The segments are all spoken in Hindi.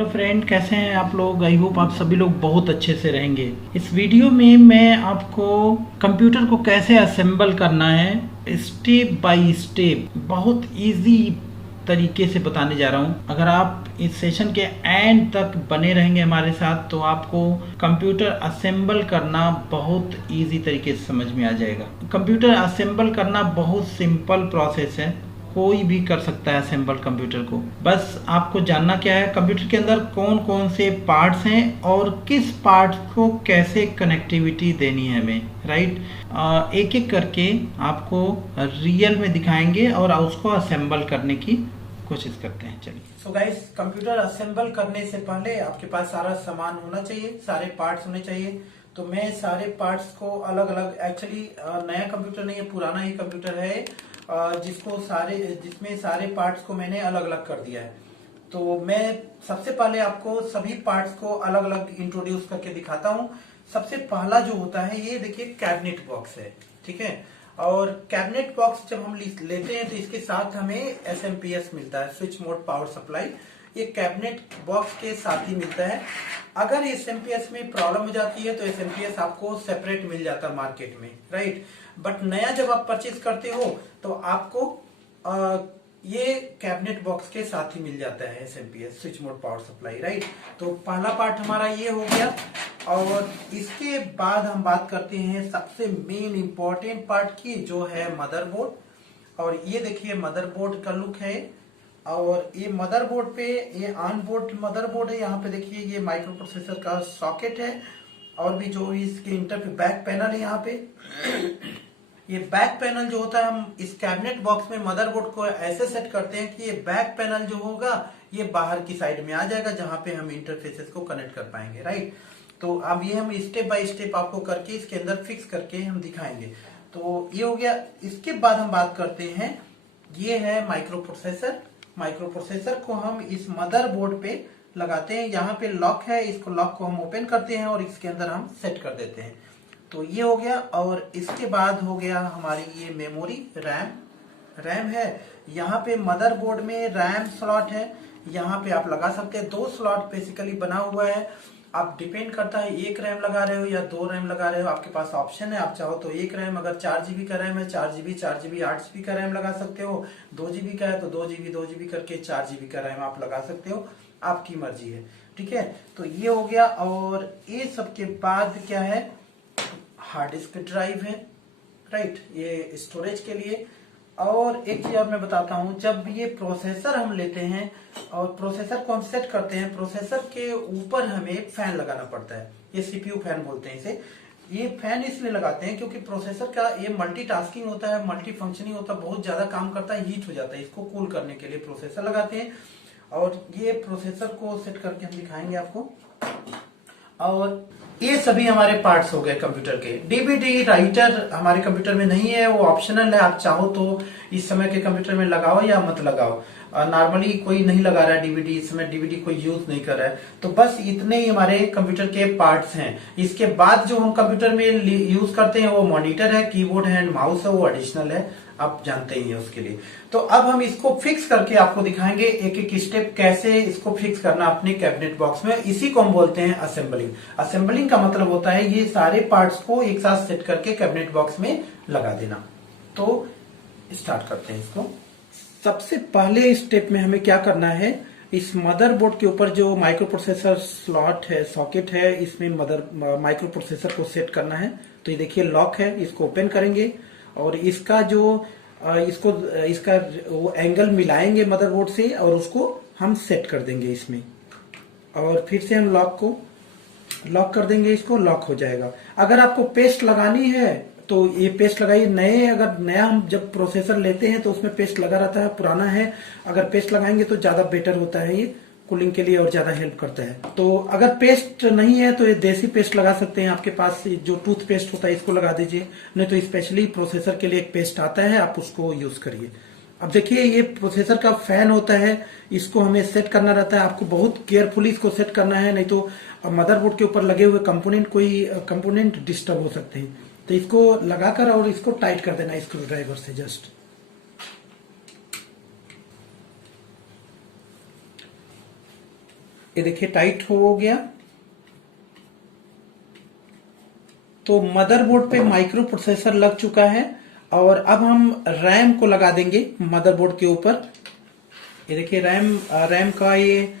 हेलो फ्रेंड, कैसे हैं आप लोग। आई होप आप सभी लोग बहुत अच्छे से रहेंगे। इस वीडियो में मैं आपको कंप्यूटर को कैसे असेंबल करना है स्टेप बाय स्टेप बहुत इजी तरीके से बताने जा रहा हूँ। अगर आप इस सेशन के एंड तक बने रहेंगे हमारे साथ तो आपको कंप्यूटर असेंबल करना बहुत इजी तरीके से समझ में आ जाएगा। कंप्यूटर असेंबल करना बहुत सिंपल प्रोसेस है, कोई भी कर सकता है असेंबल कंप्यूटर को। बस आपको जानना क्या है, कंप्यूटर के अंदर कौन कौन से पार्ट्स हैं और किस पार्ट को कैसे कनेक्टिविटी देनी है हमें, राइट। एक एक करके आपको रियल में दिखाएंगे और उसको असेंबल करने की कोशिश करते हैं। चलिए। सो गाइस, कंप्यूटर असेंबल करने से पहले आपके पास सारा सामान होना चाहिए, सारे पार्ट्स होने चाहिए। तो मैं सारे पार्ट्स को अलग अलग, एक्चुअली नया कंप्यूटर नहीं है, पुराना ही कंप्यूटर है जिसमें सारे पार्ट्स को मैंने अलग अलग कर दिया है। तो मैं सबसे पहले आपको सभी पार्ट्स को अलग अलग इंट्रोड्यूस करके दिखाता हूं। सबसे पहला जो होता है, ये देखिए कैबिनेट बॉक्स है, ठीक है। और कैबिनेट बॉक्स जब हम लेते हैं तो इसके साथ हमें एसएमपीएस मिलता है, स्विच मोड पावर सप्लाई। ये कैबिनेट बॉक्स के साथ ही मिलता है। अगर एसएमपीएस में प्रॉब्लम हो जाती है तो एसएमपीएस आपको सेपरेट मिल जाता है मार्केट में, राइट। बट नया जब आप परचेज करते हो तो आपको ये कैबिनेट बॉक्स के साथ ही मिल जाता है SMPS, switch mode power supply, right. तो पहला पार्ट हमारा ये हो गया। और इसके बाद हम बात करते हैं सबसे मेन इंपॉर्टेंट पार्ट की, जो है मदरबोर्ड। और ये देखिए मदरबोर्ड का लुक है। और ये मदरबोर्ड पे ये ऑन बोर्ड मदरबोर्ड है। यहाँ पे देखिए ये माइक्रो प्रोसेसर का सॉकेट है। और भी जो इसके इंटरफेस बैक पैनल है यहाँ पे। ये बैक पैनल जो होता है, हम इस कैबिनेट बॉक्स में मदरबोर्ड को ऐसे सेट करते हैं कि ये बैक पैनल जो होगा ये बाहर की साइड में आ जाएगा, जहां पे हम इंटरफेसेस को कनेक्ट कर पाएंगे, राइट। तो अब ये हम स्टेप बाय स्टेप आपको करके इसके अंदर फिक्स करके हम दिखाएंगे। तो ये हो गया। इसके बाद हम बात करते हैं, ये है माइक्रो प्रोसेसर। माइक्रो प्रोसेसर को हम इस मदरबोर्ड पे लगाते हैं। यहाँ पे लॉक है, इसको लॉक को हम ओपन करते हैं और इसके अंदर हम सेट कर देते हैं। तो ये हो गया। और इसके बाद हो गया हमारी ये मेमोरी, रैम है। यहाँ पे मदरबोर्ड में रैम स्लॉट है, यहाँ पे आप लगा सकते हैं। 2 स्लॉट बेसिकली बना हुआ है। आप डिपेंड करता है एक रैम लगा रहे हो या 2 रैम लगा रहे हो, आपके पास ऑप्शन है। आप चाहो तो एक रैम, अगर 4 GB का रैम है 4 GB 8 GB का रैम लगा सकते हो। 2 GB का है तो 2 GB करके 4 GB का रैम आप लगा सकते हो, आपकी मर्जी है, ठीक है। तो ये हो गया। और ये सबके बाद क्या है, हार्ड डिस्क ड्राइव है, राइट, ये स्टोरेज के लिए। और एक चीज और मैं बताता हूं, जब ये प्रोसेसर हम लेते हैं और प्रोसेसर को हम सेट करते हैं, प्रोसेसर के ऊपर हमें फैन लगाना पड़ता है। ये सीपीयू फैन बोलते हैं इसे। ये फैन इसलिए लगाते हैं क्योंकि प्रोसेसर का ये मल्टीटास्किंग होता है, मल्टी फंक्शनिंग होता है, बहुत ज्यादा काम करता है, हीट हो जाता है। इसको कूल करने के लिए प्रोसेसर लगाते हैं। और ये प्रोसेसर को सेट करके हम दिखाएंगे आपको। और ये सभी हमारे पार्ट्स हो गए कंप्यूटर के। डीवीडी राइटर हमारे कंप्यूटर में नहीं है, वो ऑप्शनल है। आप चाहो तो इस समय के कंप्यूटर में लगाओ या मत लगाओ। नॉर्मली कोई नहीं लगा रहा है डीवीडी, इस समय डीवीडी कोई यूज नहीं कर रहा है। तो बस इतने ही हमारे कंप्यूटर के पार्ट्स हैं। इसके बाद जो हम कंप्यूटर में यूज करते हैं वो मॉनिटर है, कीबोर्ड है एंड माउस है, वो एडिशनल है, आप जानते ही हैं उसके लिए। तो अब हम इसको फिक्स करके आपको दिखाएंगे एक एक स्टेप, कैसे इसको फिक्स करना अपने कैबिनेट बॉक्स में। इसी को हम बोलते हैं असेंबलिंग। असेंबलिंग का मतलब होता है ये सारे पार्ट्स को एक साथ सेट करके कैबिनेट बॉक्स में लगा देना। तो स्टार्ट करते हैं इसको। सबसे पहले स्टेप में हमें क्या करना है, इस मदरबोर्ड के ऊपर जो माइक्रो प्रोसेसर स्लॉट है, सॉकेट है, इसमें माइक्रो प्रोसेसर को सेट करना है। तो ये देखिए लॉक है, इसको ओपन करेंगे और इसका इसका वो एंगल मिलाएंगे मदरबोर्ड से और उसको हम सेट कर देंगे इसमें। और फिर से हम लॉक कर देंगे, इसको लॉक हो जाएगा। अगर आपको पेस्ट लगानी है तो ये पेस्ट लगाइए। अगर नया हम जब प्रोसेसर लेते हैं तो उसमें पेस्ट लगा रहता है, पुराना है अगर पेस्ट लगाएंगे तो ज्यादा बेटर होता है, ये कूलिंग के लिए और ज्यादा हेल्प करता है। तो अगर पेस्ट नहीं है तो ये देसी पेस्ट लगा सकते हैं। आपके पास जो टूथ पेस्ट होता है इसको लगा दीजिए, नहीं तो स्पेशली प्रोसेसर के लिए एक पेस्ट आता है, आप उसको यूज करिए। अब देखिए ये प्रोसेसर का फैन होता है, इसको हमें सेट करना रहता है। आपको बहुत केयरफुली इसको सेट करना है, नहीं तो मदरबोर्ड के ऊपर लगे हुए कंपोनेंट डिस्टर्ब हो सकते हैं। तो इसको लगाकर और इसको टाइट कर देना स्क्रू ड्राइवर से जस्ट। ये देखिए टाइट हो गया। तो मदरबोर्ड पे माइक्रो प्रोसेसर लग चुका है और अब हम रैम को लगा देंगे मदरबोर्ड के ऊपर। ये देखिए रैम का ये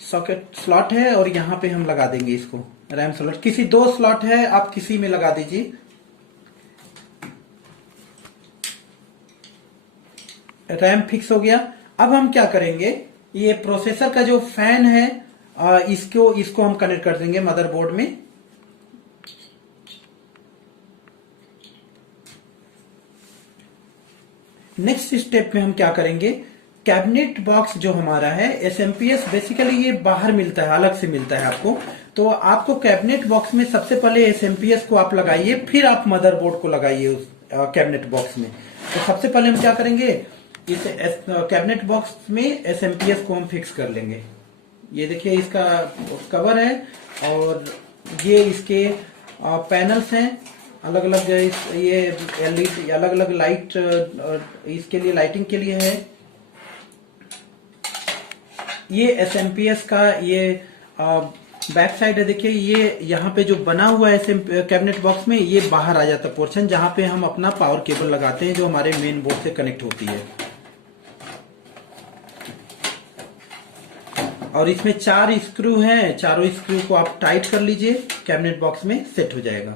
सॉकेट स्लॉट है और यहां पे हम लगा देंगे इसको। रैम स्लॉट किसी 2 स्लॉट है, आप किसी में लगा दीजिए। रैम फिक्स हो गया। अब हम क्या करेंगे, ये प्रोसेसर का जो फैन है इसको हम कनेक्ट कर देंगे मदरबोर्ड में। नेक्स्ट स्टेप में हम क्या करेंगे, कैबिनेट बॉक्स जो हमारा है एसएमपीएस बेसिकली ये बाहर मिलता है, अलग से मिलता है आपको। तो आपको कैबिनेट बॉक्स में सबसे पहले एसएमपीएस को आप लगाइए, फिर आप मदरबोर्ड को लगाइए उस कैबिनेट बॉक्स में। तो सबसे पहले हम क्या करेंगे, इस कैबिनेट बॉक्स में एसएमपीएस को हम फिक्स कर लेंगे। ये देखिए इसका कवर है और ये इसके पैनल्स हैं अलग अलग। ये एलईडी अलग अलग लाइट इसके लिए लाइटिंग के लिए है। ये एसएमपीएस का ये बैक साइड है। देखिए ये यहाँ पे जो बना हुआ है कैबिनेट बॉक्स में, ये बाहर आ जाता है पोर्शन जहां पे हम अपना पावर केबल लगाते हैं जो हमारे मेन बोर्ड से कनेक्ट होती है। और इसमें 4 स्क्रू हैं, चारों स्क्रू को आप टाइट कर लीजिए, कैबिनेट बॉक्स में सेट हो जाएगा।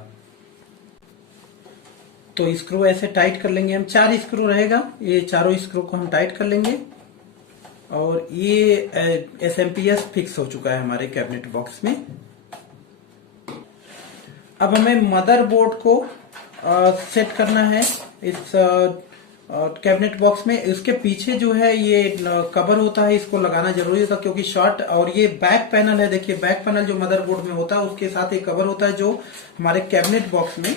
तो स्क्रू ऐसे टाइट कर लेंगे हम, 4 स्क्रू रहेगा, ये चारों स्क्रू को हम टाइट कर लेंगे। और ये एसएमपीएस फिक्स हो चुका है हमारे कैबिनेट बॉक्स में। अब हमें मदरबोर्ड को सेट करना है इस कैबिनेट बॉक्स में। इसके पीछे जो है ये कवर होता है, इसको लगाना जरूरी होता है क्योंकि शॉर्ट। और ये बैक पैनल है, देखिए बैक पैनल जो मदरबोर्ड में होता है उसके साथ एक कवर होता है जो हमारे कैबिनेट बॉक्स में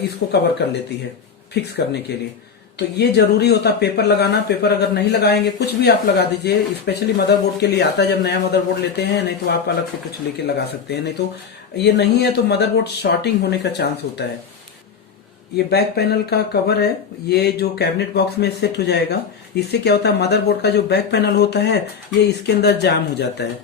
इसको कवर कर लेती है फिक्स करने के लिए। तो ये जरूरी होता है पेपर लगाना। पेपर अगर नहीं लगाएंगे, कुछ भी आप लगा दीजिए, स्पेशली मदरबोर्ड के लिए आता है जब नया मदरबोर्ड लेते हैं, नहीं तो आप अलग से कुछ लेके लगा सकते हैं। नहीं तो ये नहीं है तो मदरबोर्ड शॉर्टिंग होने का चांस होता है। ये बैक पैनल का कवर है, ये जो कैबिनेट बॉक्स में सेट हो जाएगा। इससे क्या होता है, मदरबोर्ड का जो बैक पैनल होता है ये इसके अंदर जाम हो जाता है,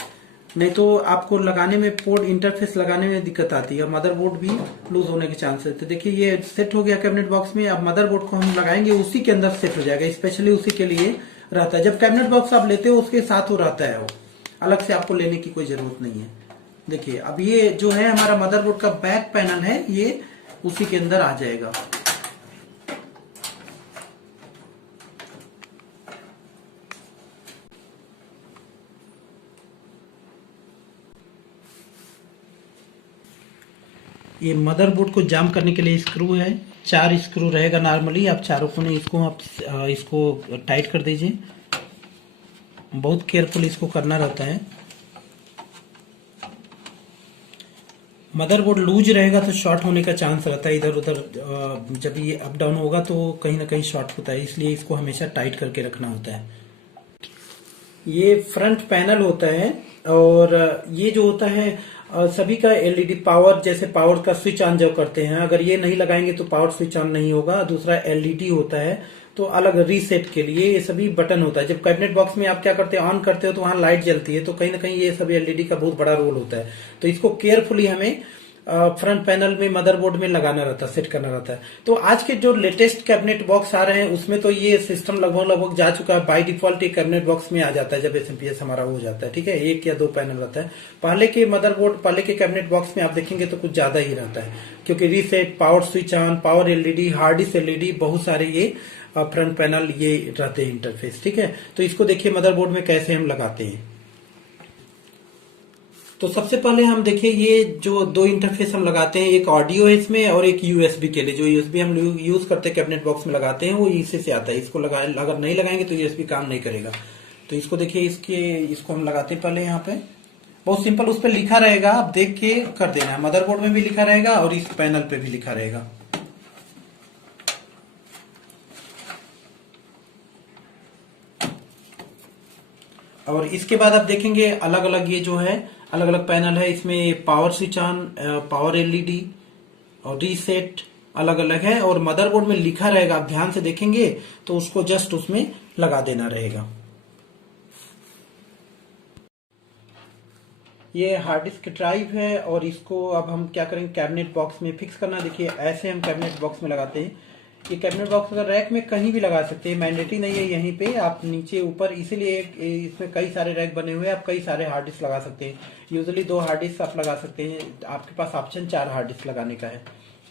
नहीं तो आपको लगाने में पोर्ट इंटरफेस लगाने में दिक्कत आती है, मदरबोर्ड भी लूज होने के चांस है। तो देखिए ये सेट हो गया कैबिनेट बॉक्स में। अब मदरबोर्ड को हम लगाएंगे, उसी के अंदर सेट हो जाएगा, स्पेशली उसी के लिए रहता है। जब कैबिनेट बॉक्स आप लेते हो उसके साथ वो रहता है, वो अलग से आपको लेने की कोई जरूरत नहीं है। देखिए अब ये जो है हमारा मदरबोर्ड का बैक पैनल है, ये उसी के अंदर आ जाएगा। ये मदरबोर्ड को जाम करने के लिए स्क्रू है, 4 स्क्रू रहेगा नॉर्मली। आप चारों कोने इसको टाइट कर दीजिए। बहुत केयरफुल इसको करना रहता है। मदरबोर्ड लूज रहेगा तो शॉर्ट होने का चांस रहता है, इधर उधर जब ये अप डाउन होगा तो कहीं ना कहीं शॉर्ट होता है, इसलिए इसको हमेशा टाइट करके रखना होता है। ये फ्रंट पैनल होता है और ये जो होता है सभी का एलईडी पावर, जैसे पावर का स्विच ऑन जब करते हैं, अगर ये नहीं लगाएंगे तो पावर स्विच ऑन नहीं होगा। दूसरा एलईडी होता है तो अलग रीसेट के लिए ये सभी बटन होता है। जब कैबिनेट बॉक्स में आप क्या करते हैं, ऑन करते हो तो वहां लाइट जलती है, तो कहीं ना कहीं ये सभी एलईडी का बहुत बड़ा रोल होता है। तो इसको केयरफुली हमें फ्रंट पैनल में मदरबोर्ड में लगाना रहता है, सेट करना रहता है। तो आज के जो लेटेस्ट कैबिनेट बॉक्स आ रहे हैं उसमें तो ये सिस्टम लगभग जा चुका है। बाय डिफॉल्ट ये कैबिनेट बॉक्स में आ जाता है जब एसएमपीएस हमारा हो जाता है, ठीक है। 1 या 2 पैनल रहता है। पहले के मदरबोर्ड, पहले के कैबिनेट बॉक्स में आप देखेंगे तो कुछ ज्यादा ही रहता है, क्योंकि reset, power switch on, power LED, hard disk LED, बहुत सारे ये फ्रंट पैनल ये रहते हैं इंटरफेस, ठीक है। तो इसको देखिए मदरबोर्ड में कैसे हम लगाते हैं। तो सबसे पहले हम देखिए ये जो 2 इंटरफेस हम लगाते हैं, एक ऑडियो है इसमें और एक यूएसबी के लिए। जो यूएसबी हम यूज करते हैं कैबिनेट बॉक्स में लगाते हैं वो इसी से आता है। इसको अगर नहीं लगाएंगे तो यूएसबी काम नहीं करेगा। तो इसको देखिए इसको हम लगाते हैं पहले यहाँ पे। बहुत सिंपल, उस पर लिखा रहेगा, आप देख के कर देना। मदरबोर्ड में भी लिखा रहेगा और इस पैनल पे भी लिखा रहेगा। और इसके बाद आप देखेंगे अलग अलग ये जो है अलग अलग पैनल है, इसमें power switch on, power LED और रीसेट अलग अलग है। और मदरबोर्ड में लिखा रहेगा, आप ध्यान से देखेंगे तो उसको जस्ट उसमें लगा देना रहेगा। ये हार्ड डिस्क ड्राइव है और इसको अब हम क्या करेंगे, कैबिनेट बॉक्स में फिक्स करना। देखिए ऐसे हम कैबिनेट बॉक्स में लगाते हैं। ये कैबिनेट बॉक्स अगर रैक में कहीं भी लगा सकते हैं, मैंडेटरी नहीं है यहीं पे, आप नीचे ऊपर, इसीलिए इसमें कई सारे रैक बने हुए हैं, आप कई सारे हार्ड डिस्क लगा सकते हैं। यूजुअली 2 हार्ड डिस्क आप लगा सकते हैं, आपके पास ऑप्शन 4 हार्ड डिस्क लगाने का है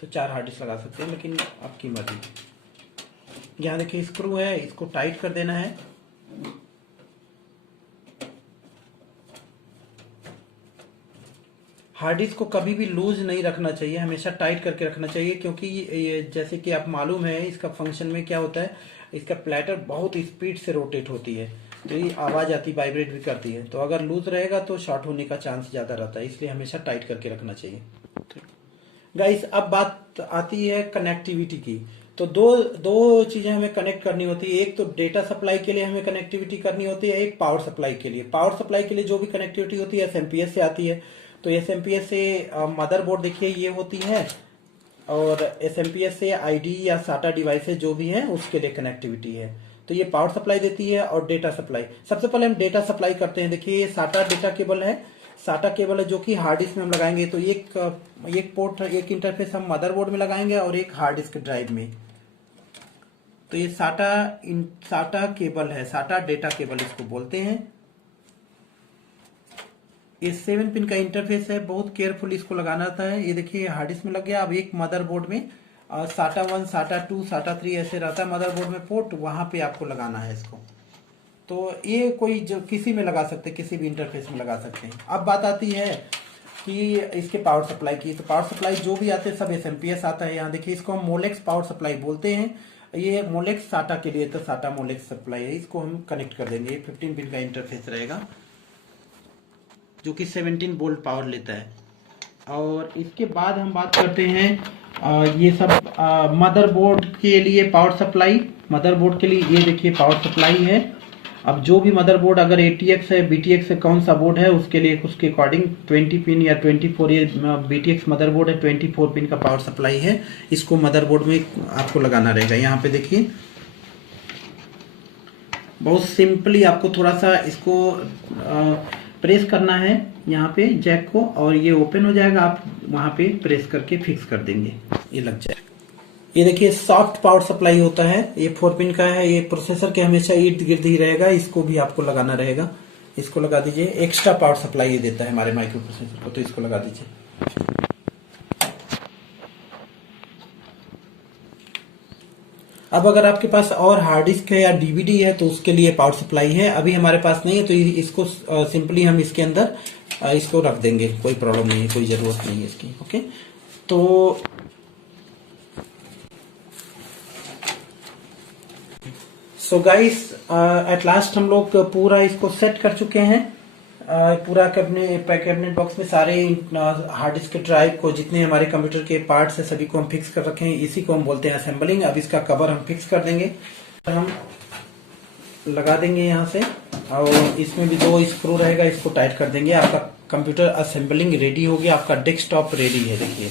तो 4 हार्ड डिस्क लगा सकते हैं, लेकिन आपकी मर्जी। यहाँ देखिए स्क्रू है, इसको टाइट कर देना है। हार्ड डिस्क को कभी भी लूज नहीं रखना चाहिए, हमेशा टाइट करके रखना चाहिए, क्योंकि ये जैसे कि आप मालूम है इसका फंक्शन में क्या होता है, इसका प्लेटर बहुत स्पीड से रोटेट होती है तो ये आवाज आती, वाइब्रेट भी करती है। तो अगर लूज रहेगा तो शॉर्ट होने का चांस ज्यादा रहता है, इसलिए हमेशा टाइट करके रखना चाहिए। गाइस अब बात आती है कनेक्टिविटी की। तो दो चीजें हमें कनेक्ट करनी होती है। एक तो डेटा सप्लाई के लिए हमें कनेक्टिविटी करनी होती है, एक पावर सप्लाई के लिए। पावर सप्लाई के लिए जो भी कनेक्टिविटी होती है एसएमपीएस से आती है। तो एसएमपीएस से मदरबोर्ड देखिए ये होती है, और एसएमपीएस से आईडी या साटा डिवाइसेस जो भी है उसके लिए कनेक्टिविटी है। तो ये पावर सप्लाई देती है और डेटा सप्लाई। सबसे पहले हम डेटा सप्लाई करते हैं। देखिए ये साटा डेटा केबल है, साटा केबल है जो कि हार्ड डिस्क में हम लगाएंगे। तो एक पोर्ट, एक इंटरफेस हम मदरबोर्ड में लगाएंगे और एक हार्ड डिस्क ड्राइव में। तो ये साटा केबल है, साटा डेटा केबल इसको बोलते हैं। ये 7 पिन का इंटरफेस है, बहुत केयरफुल इसको लगाना होता है। ये देखिए हार्ड डिस्क में लग गया। अब एक मदरबोर्ड में साटा 1, साटा 2, साटा 3 ऐसे रहता है मदरबोर्ड में पोर्ट, वहां पे आपको लगाना है इसको। तो ये कोई जो किसी में लगा सकते हैं, किसी भी इंटरफेस में लगा सकते हैं। अब बात आती है कि इसके पावर सप्लाई की। तो पावर सप्लाई जो भी आते हैं सब एसएमपीएस आता है। यहाँ देखिए इसको हम मोलेक्स पावर सप्लाई बोलते हैं। ये मोलेक्स साटा के लिए, तो साटा मोलेक्स सप्लाई है, इसको हम कनेक्ट कर देंगे। 15 पिन का इंटरफेस रहेगा जो कि 17 वोल्ट पावर लेता है। और इसके बाद हम बात करते हैं ये सब मदरबोर्ड के लिए पावर सप्लाई। मदरबोर्ड के लिए ये देखिए पावर सप्लाई है। अब जो भी मदरबोर्ड अगर ATX है, BTX है, कौन सा बोर्ड है उसके लिए उसके अकॉर्डिंग 20 पिन या 24, ये BTX मदरबोर्ड है 24 पिन का पावर सप्लाई है। इसको मदरबोर्ड में आपको लगाना रहेगा। यहाँ पे देखिए बहुत सिंपली आपको थोड़ा सा इसको प्रेस करना है यहाँ पे जैक को, और ये ओपन हो जाएगा। आप वहां पे प्रेस करके फिक्स कर देंगे, ये लग जाएगा। ये देखिए सॉफ्ट पावर सप्लाई होता है, ये 4 पिन का है। ये प्रोसेसर के हमेशा इर्द गिर्द ही रहेगा, इसको भी आपको लगाना रहेगा। इसको लगा दीजिए। एक्स्ट्रा पावर सप्लाई ये देता है हमारे माइक्रो प्रोसेसर को, तो इसको लगा दीजिए। अब अगर आपके पास और हार्ड डिस्क है या डीवीडी है तो उसके लिए पावर सप्लाई है। अभी हमारे पास नहीं है तो इसको सिंपली हम इसके अंदर इसको रख देंगे, कोई प्रॉब्लम नहीं है, कोई जरूरत नहीं है इसकी। ओके, तो सो गाइस एट लास्ट हम लोग पूरा इसको सेट कर चुके हैं। पूरा कैबिनेट बॉक्स में सारे हार्ड डिस्क ड्राइव को, जितने हमारे कंप्यूटर के पार्ट्स है सभी को हम फिक्स कर रखे हैं। इसी को हम बोलते हैं असेंबलिंग। अब इसका कवर हम फिक्स कर देंगे, हम लगा देंगे यहाँ से, और इसमें भी 2 स्क्रू रहेगा, इसको टाइट कर देंगे। आपका कंप्यूटर असेंबलिंग रेडी हो गया, आपका डेस्कटॉप रेडी है। देखिए